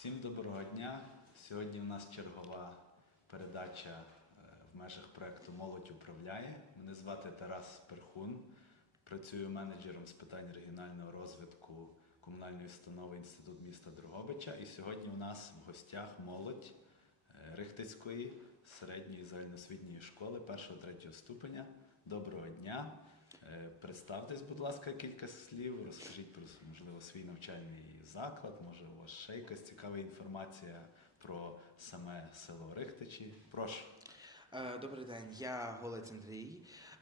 Всім доброго дня. Сьогодні у нас чергова передача е, в межах проекту Молодь управляє. Мене звати Тарас Перхун. Працюю менеджером з питань регіонального розвитку комунальної установи Інститут міста Дрогобича. І сьогодні у нас в гостях молодь е, Рихтицької середньої загальноосвітньої школи 1-3 ступеня. Доброго дня. Е, Представтесь, будь ласка, кілька слів. Розкажіть про можливо свій навчальний заклад. Може, у вас ще якась цікава інформація про саме село Рихтичі. Прошу. Е, Добрий день, я Голець Андрій,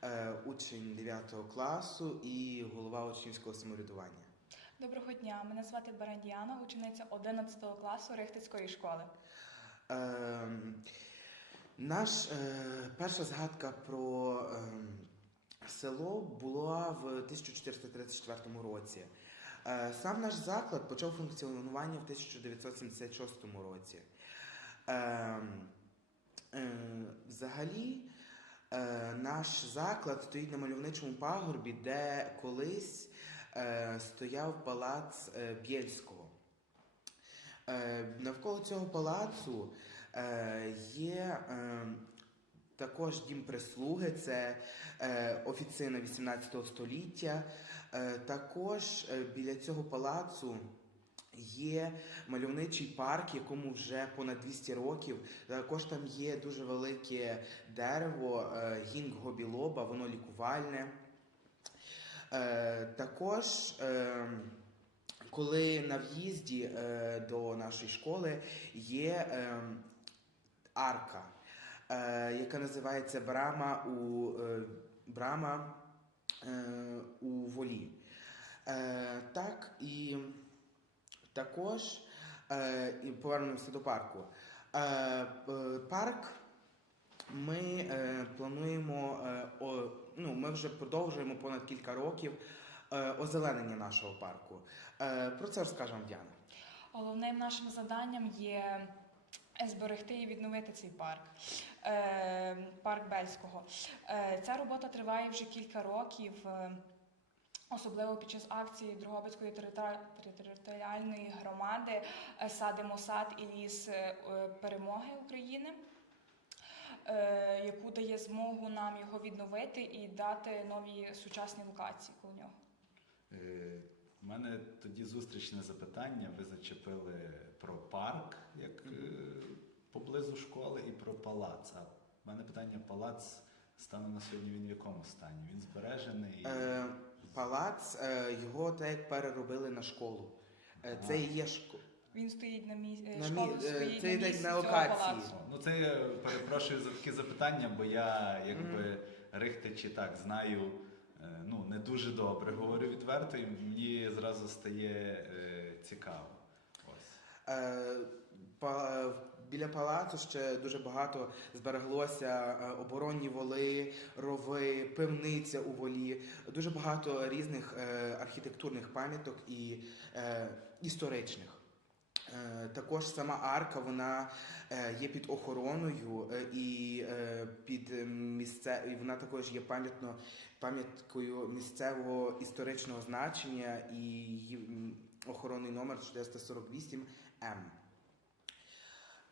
е, учень 9 класу і голова учнівського самоврядування. Доброго дня, мене звати Барандіана, учениця 11 класу Рихтицької школи. Е, Наш е, перша згадка про е, село була в 1434 році. Е, Сам наш заклад почав функціонування в 1976 році. Е, е, Взагалі, е, наш заклад стоїть на мальовничому пагорбі, де колись стояв палац Бєльського. Навколо цього палацу є е, також дім прислуги, це е, офіцина 18 століття. Е, Також е, біля цього палацу є мальовничий парк, якому вже понад 200 років. Також там є дуже велике дерево, е, гінго білоба, воно лікувальне. Е, Також. е, коли на в'їзді е, до нашої школи є е, арка, яка називається Брама у, е, Брама, е, у волі. Е, так, і також е, і повернемося до парку. Е, е, парк ми е, плануємо, е, ну, ми вже продовжуємо понад кілька років е, озеленення нашого парку. Е, про це розкаже вам Діана. Головним нашим заданням є зберегти і відновити цей парк, е, парк Бельського. Е, Ця робота триває вже кілька років. е, Особливо під час акції Другобицької територіальної громади е, Садимо сад і ліс перемоги України, яку дає змогу нам його відновити і дати нові сучасні локації коло нього. У мене тоді зустрічне запитання. Ви зачепили про парк, як е, поблизу школи, і про палац. А в мене питання: палац станом на сьогодні він в якому стані? Він збережений? Е, палац, е, його так як переробили на школу. Е, це є школа. Він стоїть на місці, На школа мі- стоїть це на йде місці на цього локації. палацу. Ну, це я перепрошую за такі запитання, бо я якби Рихтичі так знаю. Ну, не дуже добре говорю відверто, і мені зразу стає е, цікаво. Е, Біля палацу ще дуже багато збереглося е, оборонні воли, рови, пивниця у волі, дуже багато різних е, архітектурних пам'яток і історичних. Також сама арка вона є під охороною і під місце, і вона також є пам'ятно пам'яткою місцевого історичного значення і охоронний номер 448 М.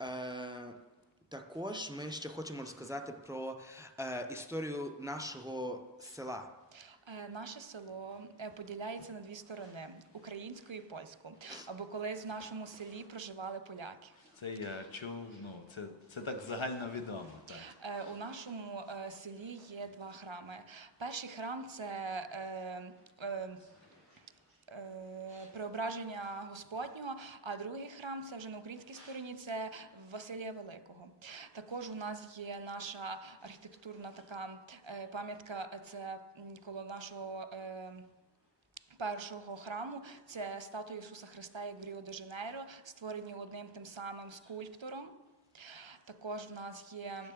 Е, також ми ще хочемо розказати про е, історію нашого села. Е, Наше село е, поділяється на дві сторони українську і польську. Або колись в нашому селі проживали поляки. Це я чув, ну це, це так загально відомо. Так. Е, У нашому е, селі є два храми. Перший храм це е, е, преображення Господнього, а другий храм це вже на українській стороні це Василія Великого. Також у нас є наша архітектурна така е, пам'ятка, це коло нашого. е, Першого храму це статуя Ісуса Христа як в Ріо де Жанейро, створені одним тим самим скульптором. Також в нас є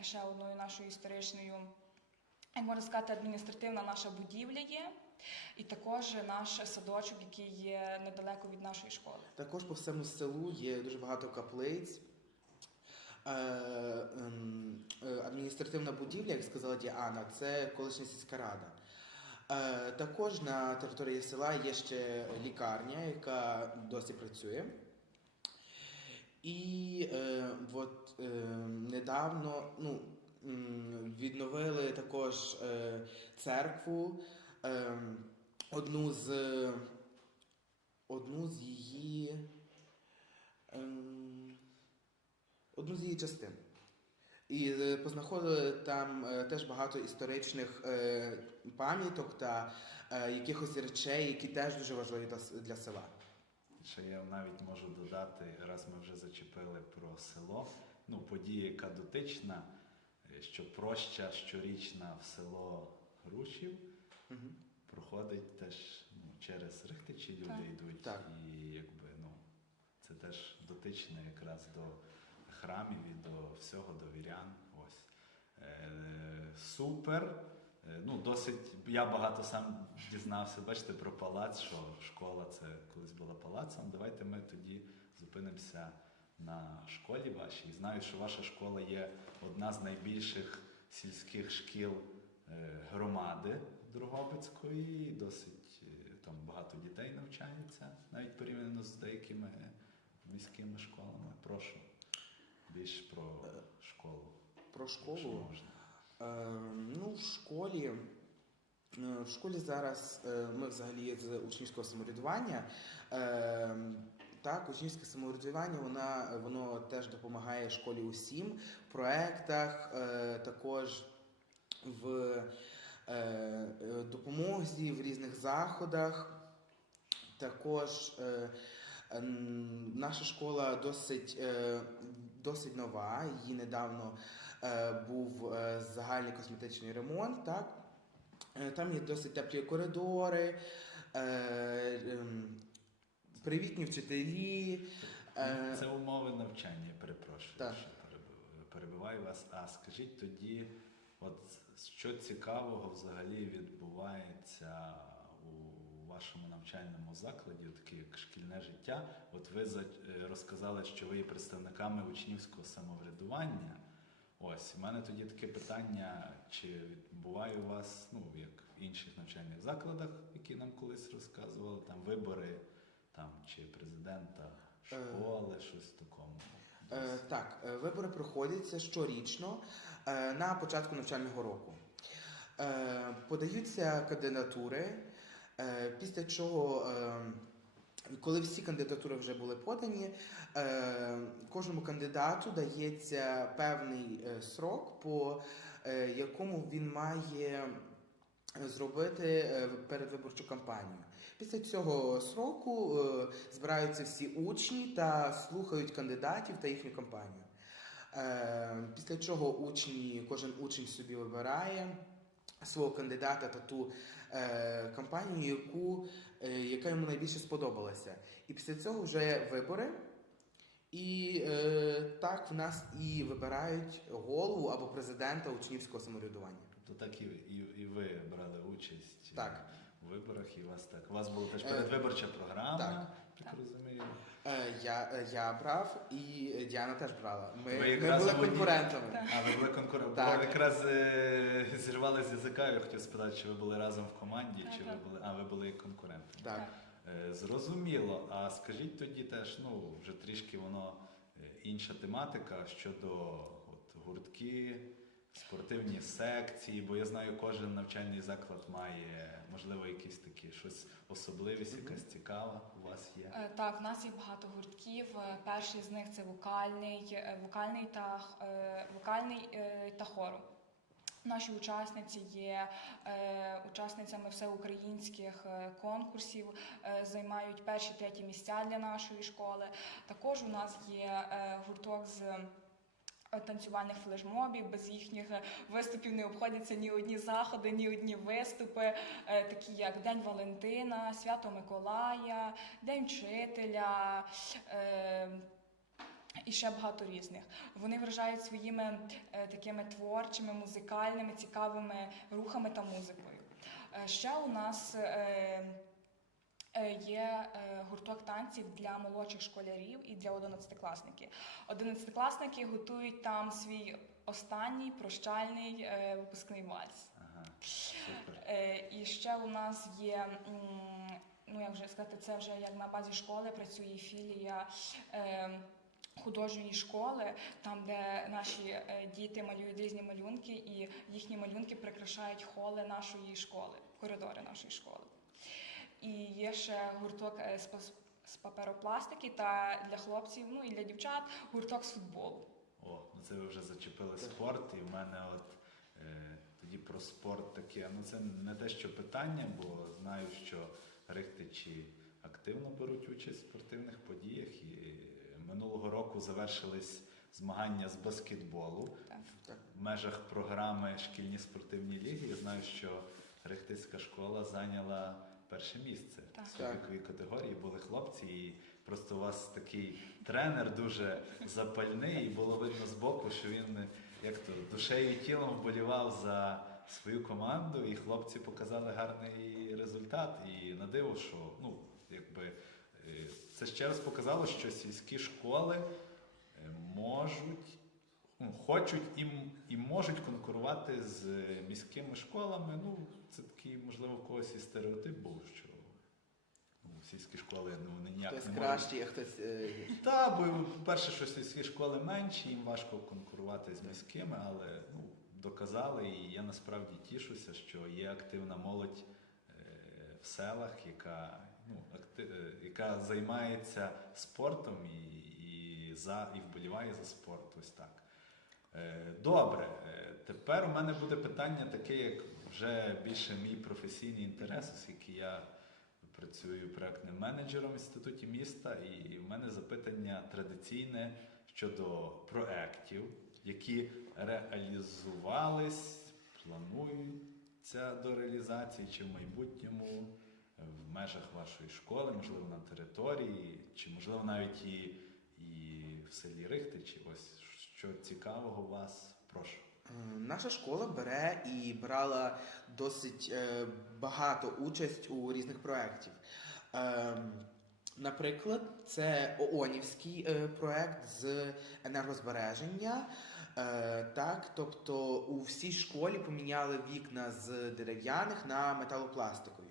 ще одною нашою історичною, можна сказати, адміністративна наша будівля є, і також наш садочок, який є недалеко від нашої школи. Також по всьому селу є дуже багато каплиць. Е, ем, е, адміністративна будівля, як сказала Діана, це колишня сільська рада. Е, також на території села є ще лікарня, яка досі працює. І от недавно ну, відновили також е, церкву, е, одну з одну з її ем, одну з її частин. І е, познаходили там е, теж багато історичних пам'яток та якихось речей, які теж дуже важливі для, села. Ще я навіть можу додати, раз ми вже зачепили про село. Ну, подія, яка дотична, що проща щорічна в село Грушів Угу. проходить теж ну, через Рихтичі люди Так. йдуть. Так. І якби ну це теж дотичне якраз до храмів і до всього, до вірян. Ось. Е, супер. Е, Ну, досить, я багато сам дізнався, бачите, про палац, що школа це колись була палацом. Давайте ми тоді зупинимося на школі вашій. Знаю, що ваша школа є одна з найбільших сільських шкіл е, громади Дрогобицької. І Досить е, там багато дітей навчається, навіть порівняно з деякими міськими школами. Прошу більш про школу. Про школу. можна. Е, ну, в школі. е, В школі зараз ми взагалі з учнівського самоврядування. Е, Так, учнівське самоврядування вона, воно теж допомагає школі усім в проєктах, е, також в е, е, допомозі в різних заходах. Також е, ем, наша школа досить, е, досить нова. Її недавно е, був е, загальний косметичний ремонт. Так? Е, Там є досить теплі коридори, е, ем, привітні вчителі. Е, Це умови навчання, перепрошую, Так. що перебиваю вас. А скажіть тоді, от що цікавого взагалі відбувається у вашому навчальному закладі, таке як шкільне життя? От ви е, розказали, що ви є представниками учнівського самоврядування. Ось, у мене тоді таке питання, чи буває у вас, ну, як в інших навчальних закладах, які нам колись розказували, там вибори там, чи президента школи, щось в такому. Е, так, е, вибори проходяться щорічно е, на початку навчального року. Е, подаються кандидатури, е, після чого, е, коли всі кандидатури вже були подані, е, кожному кандидату дається певний е, срок, по е, якому він має зробити е, передвиборчу кампанію. Після цього сроку е, збираються всі учні та слухають кандидатів та їхню кампанію. Е, Після чого учні, кожен учень собі вибирає свого кандидата та ту е, кампанію, яку, е, яка йому найбільше сподобалася. І після цього вже вибори. І е, так в нас і вибирають голову або президента учнівського самоврядування. Тобто так і, і, і ви брали участь Так. Виборах, і у вас так. У вас була теж Е, передвиборча програма, так. так розумію. Е, я, е, я брав і Діана теж брала. Ми, ми були водій. конкурентами. А ви були конкуренти. Так. Бо якраз е, зірвали з язика, я хотів спитати, чи ви були разом в команді, чи ви були. А ви були конкурентами. Так. Зрозуміло. А скажіть тоді теж, ну вже трішки воно інша тематика щодо от, гуртки, спортивні секції, бо я знаю, кожен навчальний заклад має, можливо, якісь такі щось особливість, якась цікава у вас є. Е, Так, в нас є багато гуртків. Е, Перший з них це вокальний, е, вокальний та вокальний та хору. Наші учасниці є е, учасницями всеукраїнських конкурсів, е, займають перші треті місця для нашої школи. Також у нас є е, гурток з танцювальних флешмобів. Без їхніх е, виступів не обходяться ні одні заходи, ні одні виступи, е, такі як День Валентина, Свято Миколая, День вчителя. е, І ще багато різних. Вони вражають своїми е, такими творчими, музикальними, цікавими рухами та музикою. Е, ще у нас е, е, є е, гурток танців для молодших школярів і для одинадцятикласників. Одинадцятикласники готують там свій останній прощальний е, випускний вальс. Ага, супер. Е, І ще у нас є, ну як вже сказати, це вже як на базі школи працює філія е, художньої школи, там, де наші е, діти малюють різні малюнки, і їхні малюнки прикрашають холи нашої школи, коридори нашої школи. І є ще гурток е, з паперопластики та для хлопців, ну і для дівчат гурток з футболу. О, ну це ви вже зачепили спорт, і в мене от е, тоді про спорт таке. Ну це не те, що питання, бо знаю, що рихтичі активно беруть участь в спортивних подіях. І минулого року завершились змагання з баскетболу Так. В межах програми Шкільні спортивні ліги. Я знаю, що Рехтицька школа зайняла перше місце Так. в своїй віковій категорії. Були хлопці, і просто у вас такий тренер дуже запальний, і було видно збоку, що він як то душею і тілом вболівав за свою команду, і хлопці показали гарний результат. І на диво, що ну, якби е, це ще раз показало, що сільські школи е, можуть ну, хочуть і, і можуть конкурувати з е, міськими школами. Ну, це такий, можливо, в когось і стереотип був, що ну, сільські школи ну, вони ніяк Хтось не можуть. кращий, а хтось. е, Та, бо, по-перше, що сільські школи менші, їм важко конкурувати з міськими, але ну, доказали, і я насправді тішуся, що є активна молодь е, в селах, яка, ну, акти, е, яка займається спортом і, і, за, і вболіває за спорт. Ось так. Е, Добре, Е, тепер у мене буде питання таке, як вже більше мій професійний інтерес, оскільки я працюю проектним менеджером в інституті міста, і в мене запитання традиційне щодо проєктів, які реалізувались, плануються до реалізації чи в майбутньому в межах вашої школи, можливо, на території, чи можливо навіть і, і в селі Рихтичі. Ось що цікавого вас, прошу. Е, Наша школа бере і брала досить е, багато участь у різних проєктів. Ем, Наприклад, це ООНівський е, проект з енергозбереження. Е, так, тобто у всій школі поміняли вікна з дерев'яних на металопластикові.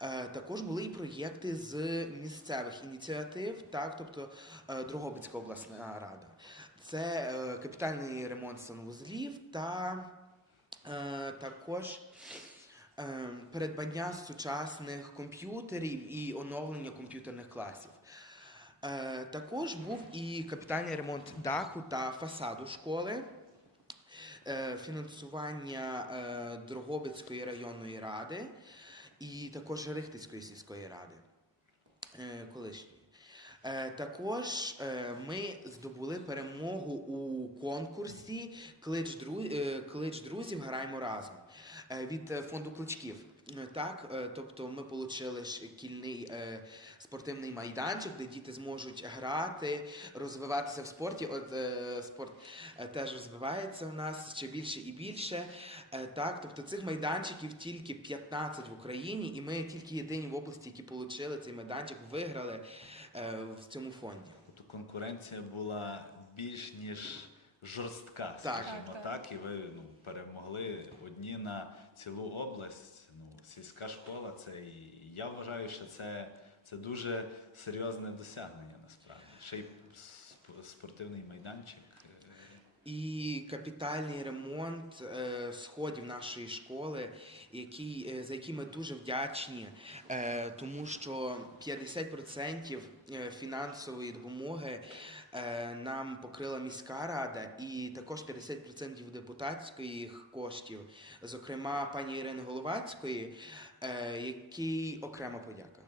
Е, Також були і проєкти з місцевих ініціатив, так, тобто е, Дрогобицька обласна рада. Це е, капітальний ремонт санвузлів та е, також е, передбання сучасних комп'ютерів і оновлення комп'ютерних класів. Також був і капітальний ремонт даху та фасаду школи, фінансування Дрогобицької районної ради і також Рихтицької сільської ради колишньої. Е, Також е, ми здобули перемогу у конкурсі Клич, е, Клич друзів граємо разом від фонду кличків. Е, Так, тобто ми отримали шкільний спортивний майданчик, де діти зможуть грати, розвиватися в спорті. От спорт теж розвивається у нас ще більше і більше. Так, тобто цих майданчиків тільки 15 в Україні, і ми тільки єдині в області, які отримали цей майданчик, виграли в цьому фонді. Тобто конкуренція була більш ніж жорстка, Так. скажімо Так, так, так. і ви ну, перемогли одні на цілу область. Ну, сільська школа це і я вважаю, що це, це дуже серйозне досягнення насправді. Ще й спортивний майданчик. І капітальний ремонт е, сходів нашої школи, який, е, за які ми дуже вдячні, е, тому що 50% е, фінансової допомоги нам покрила міська рада, і також 50% депутатських коштів, зокрема пані Ірини Головацької, якій окрема подяка.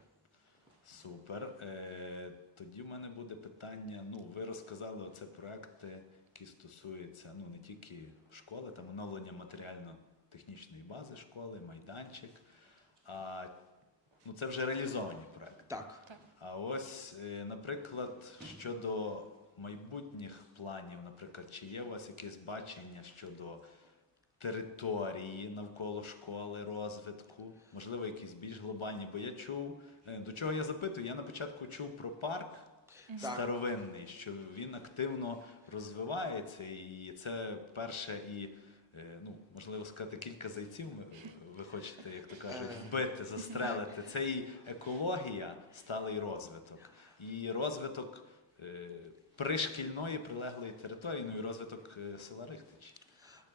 Супер. Тоді в мене буде питання. Ну, ви розказали оце проекти, які стосуються ну, не тільки школи, там оновлення матеріально-технічної бази школи, майданчик. А ну, це вже реалізовані проекти. Так. Так. А ось, е, наприклад, щодо майбутніх планів, наприклад, чи є у вас якесь бачення щодо території навколо школи, розвитку, можливо, якісь більш глобальні, бо я чув, е, до чого я запитую, я на початку чув про парк. Старовинний, що він активно розвивається, і це перше і, е, ну, можливо сказати, кілька зайців ви, ви хочете, як то кажуть, Е. вбити, застрелити. Це і екологія, сталий розвиток. І розвиток е, пришкільної прилеглої території, ну і розвиток е, села Рихтич.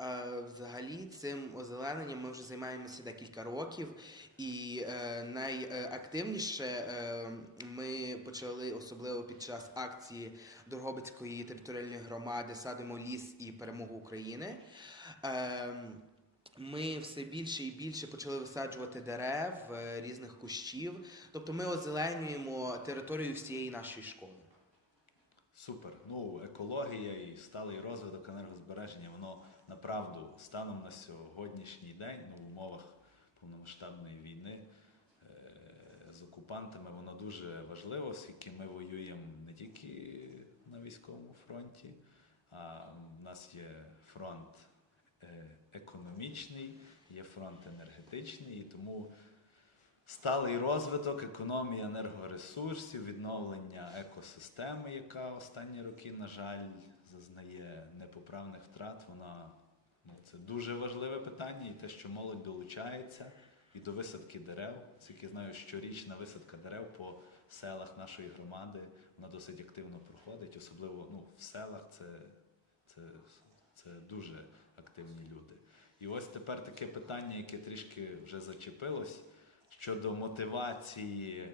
Е, Взагалі цим озелененням ми вже займаємося декілька років, і е, найактивніше е, ми почали особливо під час акції Дрогобицької територіальної громади Садимо ліс і перемогу України. Е, Ми все більше і більше почали висаджувати дерев, е, різних кущів. Тобто ми озеленюємо територію всієї нашої школи. Супер. Ну, екологія і сталий розвиток енергозбереження, воно направду станом на сьогоднішній день, ну, в умовах повномасштабної війни е, з окупантами, воно дуже важливо, оскільки ми воюємо не тільки на військовому фронті, а в нас є фронт е, економічний, є фронт енергетичний, і тому Сталий розвиток, економія енергоресурсів, відновлення екосистеми, яка останні роки, на жаль, зазнає непоправних втрат. Вона це дуже важливе питання, і те, що молодь долучається і до висадки дерев. Оскільки знаю, щорічна висадка дерев по селах нашої громади вона досить активно проходить, особливо ну, в селах це, це, це дуже активні люди. І ось тепер таке питання, яке трішки вже зачепилось щодо мотивації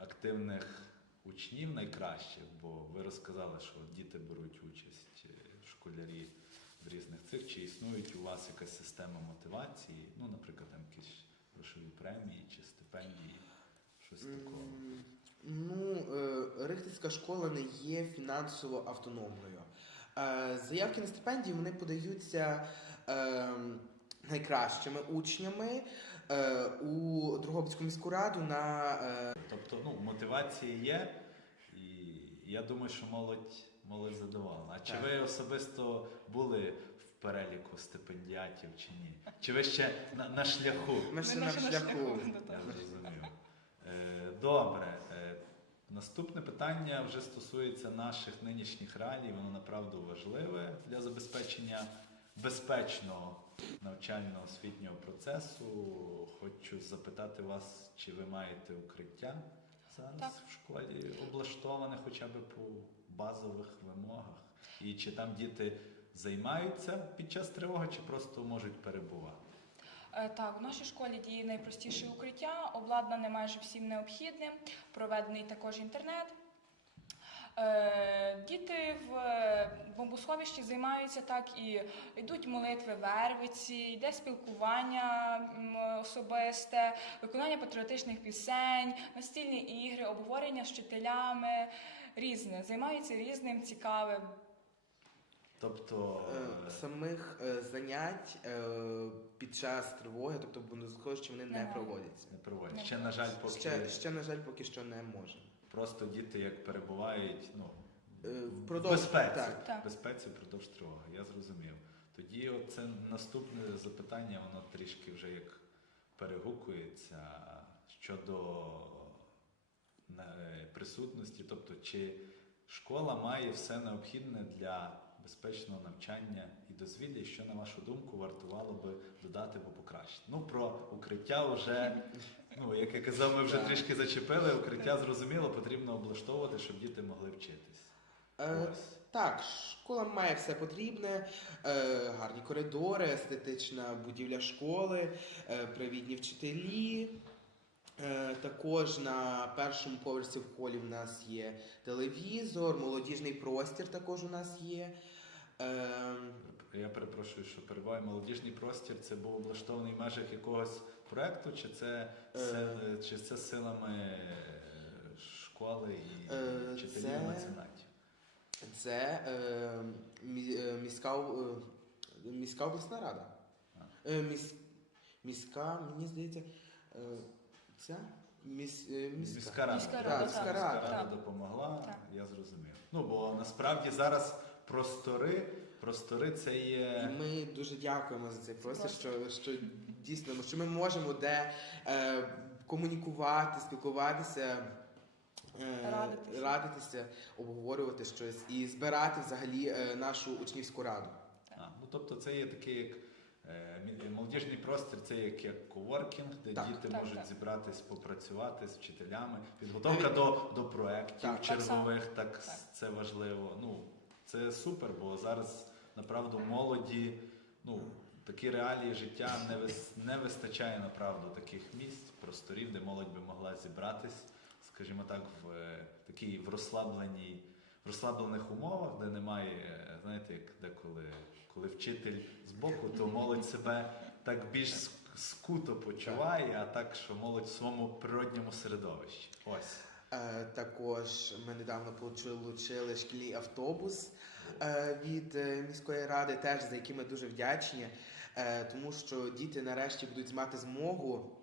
активних учнів найкращих, бо ви розказали, що діти беруть участь, е, школярі різних цих, чи існують у вас якась система мотивації, ну, наприклад, там якісь грошові премії чи стипендії, щось такого. Ну, е, Рихтицька школа не є фінансово автономною. Е, Заявки на стипендії вони подаються е, найкращими учнями е, у Дрогобицьку міську раду на е, Тобто, ну, мотивація є, і я думаю, що молодь, молодь задоволена. А чи ви особисто були в переліку стипендіатів чи ні? Чи ви ще на, на шляху? ми ще Ми на ще на шляху. шляху Я зрозумів. Е, Добре. Е, Наступне питання вже стосується наших нинішніх реалій. Воно направду важливе для забезпечення безпечного навчально-освітнього процесу. Хочу запитати вас, чи ви маєте укриття зараз Так. в школі облаштоване хоча б по базових вимогах? І чи там діти займаються під час тривоги, чи просто можуть перебувати? Е, Так, в нашій школі діє найпростіше укриття, обладнане майже всім необхідним, проведений також інтернет. Е, Діти в е, бомбосховищі займаються так і йдуть молитви вервиці, йде спілкування особисте, виконання патріотичних пісень, настільні ігри, обговорення з вчителями, різне, займаються різним цікавим. Тобто Е, Самих е, занять е, під час тривоги, тобто в бомбосховищі, вони не Немає. проводяться. не проводять. Ще, на жаль, поки Ще, ще, на жаль, поки що не можемо. просто діти як перебувають, ну Е, в впродовж- безпеці, так. Так. безпеці впродовж тривоги. Я зрозумів. Тоді це наступне запитання, воно трішки вже як перегукується щодо присутності, тобто чи школа має все необхідне для безпечного навчання і дозвілля, і що на вашу думку вартувало би додати або покращити. Ну про укриття вже, ну як я казав, ми вже трішки зачепили. Укриття зрозуміло, потрібно облаштовувати, щоб діти могли вчитись. Е, Так, школа має все потрібне, е, гарні коридори, естетична будівля школи, е, привітні вчителі. Е, також на першому поверсі в холі в нас є телевізор, молодіжний простір також у нас є. Е, Я перепрошую, що перебуває молодіжний простір. Це був облаштований в межах якогось проекту, чи це, Е. чи це силами школи і Е, вчителів це- меценатів? це е, міська, е, міська обласна рада. Е, міс, міська, мені здається, е, це міс, е, міська. Міська рада. Міська Так, рада, міська так. рада Так. допомогла, Так. я зрозумів. Ну бо насправді зараз простори, простори це І є. ми дуже дякуємо за цей простір, що, що дійсно що ми можемо де е, комунікувати, спілкуватися, е, Радитися. радитися, обговорювати щось і збирати взагалі е, нашу учнівську раду. А, ну тобто це є такий як молодіжний простір це як, як коворкінг, де Так. діти Так, можуть так. зібратись, попрацювати з вчителями. Підготовка до, до проєктів Так. Чергових, так, Так. це важливо. Ну, це супер, бо зараз направду молоді, ну, такі реалії життя не, вис, не вистачає направду таких місць, просторів, де молодь би могла зібратись, скажімо так, в е, такій в розслабленій, в розслаблених умовах, де немає, е, знаєте, як деколи, коли вчитель збоку, то молодь себе так більш скуто почуває, а так, що молодь в своєму природньому середовищі. Ось. Е, Також ми недавно получили шкільний автобус е, від е, міської ради, теж за який ми дуже вдячні, тому що діти нарешті будуть мати змогу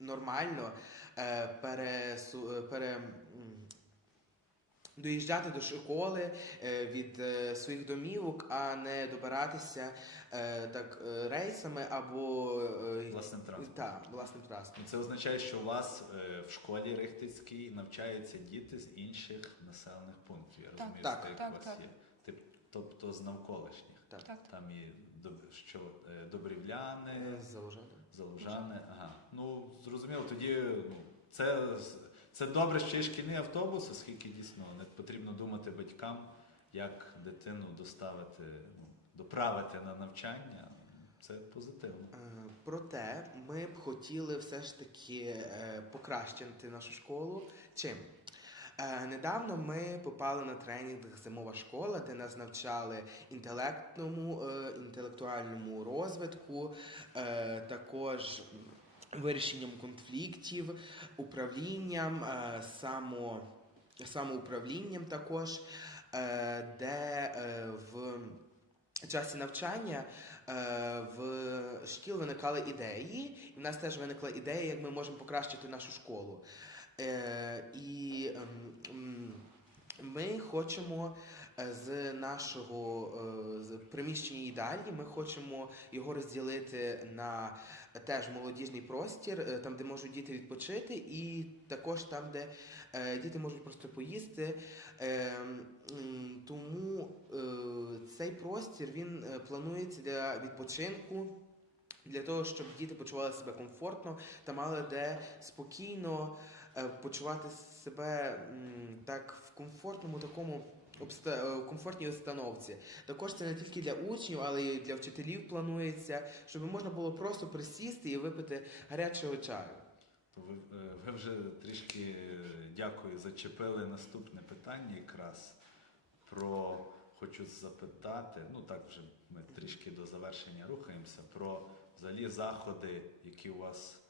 нормально пере, м, доїжджати до школи е, від е, своїх домівок, а не добиратися е, так рейсами або Власним транспортом. Так, власним транспортом. Це означає, що у вас в школі Рихтицькій навчаються діти з інших населених пунктів. Я Так, розумію, так, так, так. є. Тип, тобто з навколишніх. Так. Так. Там і що, добрівляни, Заложати. залужани. Ага. Ну, зрозуміло, тоді ну, це, це добре, що є шкільний автобус, оскільки дійсно не потрібно думати батькам, як дитину доставити, ну, доправити на навчання. Це позитивно. Е, Проте ми б хотіли все ж таки е, покращити нашу школу. Чим? Е, Недавно ми попали на тренінг Зимова школа, де нас навчали інтелектному, інтелектуальному розвитку, також вирішенням конфліктів, управлінням, е, само, самоуправлінням також, е, де е, в часі навчання в шкіл виникали ідеї, і в нас теж виникла ідея, як ми можемо покращити нашу школу. І ем, ми хочемо з нашого з приміщення їдальні, ми хочемо його розділити на теж молодіжний простір, е, там, де можуть діти відпочити, і також там, де е, діти можуть просто поїсти. Е, Тому е, цей простір він планується для відпочинку, для того, щоб діти почували себе комфортно та мали де спокійно почувати себе так в комфортному такому. Обста- е, в комфортній установці. Також це не тільки для учнів, але й для вчителів планується, щоб можна було просто присісти і випити гарячого чаю. Ви, е, ви вже трішки е, дякую, зачепили наступне питання якраз про хочу запитати. Ну так вже ми трішки до завершення рухаємося. Про взагалі заходи, які у вас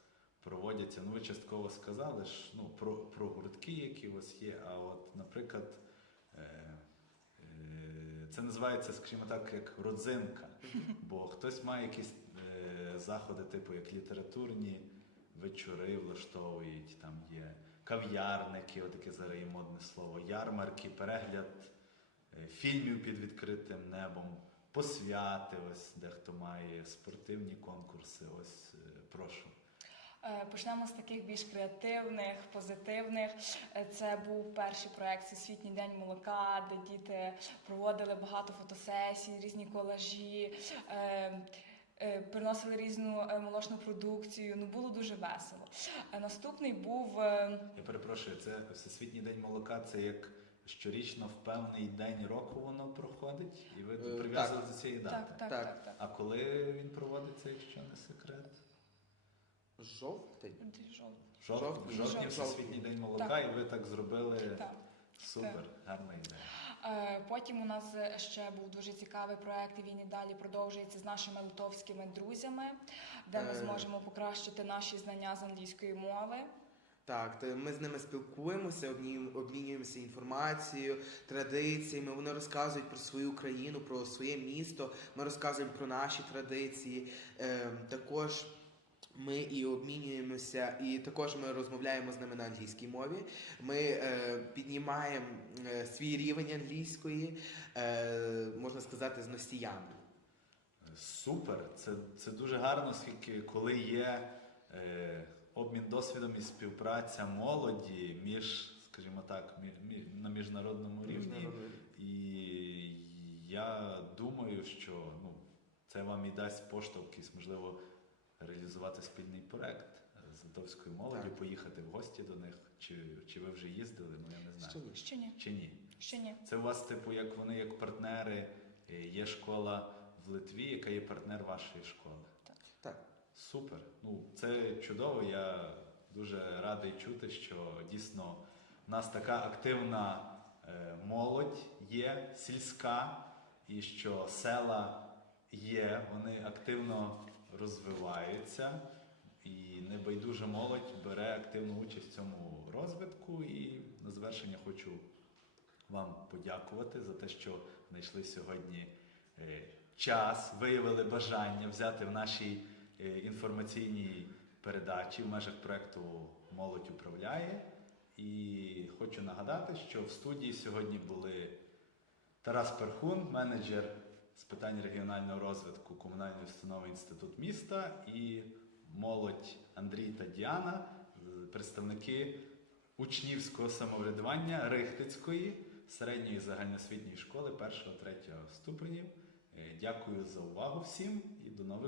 проводяться. Ну, ви частково сказали ж ну, про, про гуртки, які у вас є. А от, наприклад, це називається, скажімо так, як родзинка. Бо хтось має якісь е, заходи, типу як літературні вечори влаштовують, там є кав'ярники, отаке зараз модне слово, ярмарки, перегляд е, фільмів під відкритим небом, посвяти, ось дехто має спортивні конкурси. Ось е, прошу. Е, Почнемо з таких більш креативних, позитивних. Е, Це був перший проект Всесвітній день молока, де діти проводили багато фотосесій, різні колажі, е, приносили різну молочну продукцію. Ну було дуже весело. Наступний був Я перепрошую, це Всесвітній день молока, це як щорічно в певний день року воно проходить, і ви прив'язали до цієї дати. так, так, Так. так, так. А коли він проводиться, якщо не секрет? Жовтень. Жовтні, в жовтні жовтні. Всесвітній день молока, Так. і ви так зробили. Так. Супер, гарна ідея. Е, Потім у нас ще був дуже цікавий проект, і він і далі продовжується з нашими литовськими друзями, де ми Е. зможемо покращити наші знання з англійської мови. Так, то ми з ними спілкуємося, обмінюємося інформацією, традиціями. Вони розказують про свою країну, про своє місто. Ми розказуємо про наші традиції. Е, також ми і обмінюємося, і також ми розмовляємо з ними на англійській мові. Ми е, піднімаємо е, свій рівень англійської, е, можна сказати, з носіями. Супер, це, це дуже гарно, оскільки коли є е, обмін досвідом і співпраця молоді між, скажімо так, мі, мі, на міжнародному рівні. І я думаю, що ну, це вам і дасть поштовх, можливо, реалізувати спільний проект з литовською молоддю, Так. поїхати в гості до них. Чи, чи ви вже їздили? Ну я не знаю. Ще ні. Ще ні. Чи ні? Ще ні. Це у вас, типу, як вони як партнери, е, є школа в Литві, яка є партнер вашої школи. Так. Супер. Ну, це чудово. Я дуже радий чути, що дійсно в нас така активна е, молодь є, сільська, і що села є, вони активно розвиваються. І небайдужа молодь бере активну участь в цьому розвитку. І на завершення хочу вам подякувати за те, що знайшли сьогодні е, час, виявили бажання взяти в нашій е, інформаційній передачі в межах проекту Молодь управляє. І хочу нагадати, що в студії сьогодні були Тарас Перхун, менеджер з питань регіонального розвитку комунальної установи Інститут міста, і молодь Андрій та Діана, е, представники учнівського самоврядування Рихтицької середньої загальноосвітньої школи 1-3 ступенів. Е, Дякую за увагу всім і до нових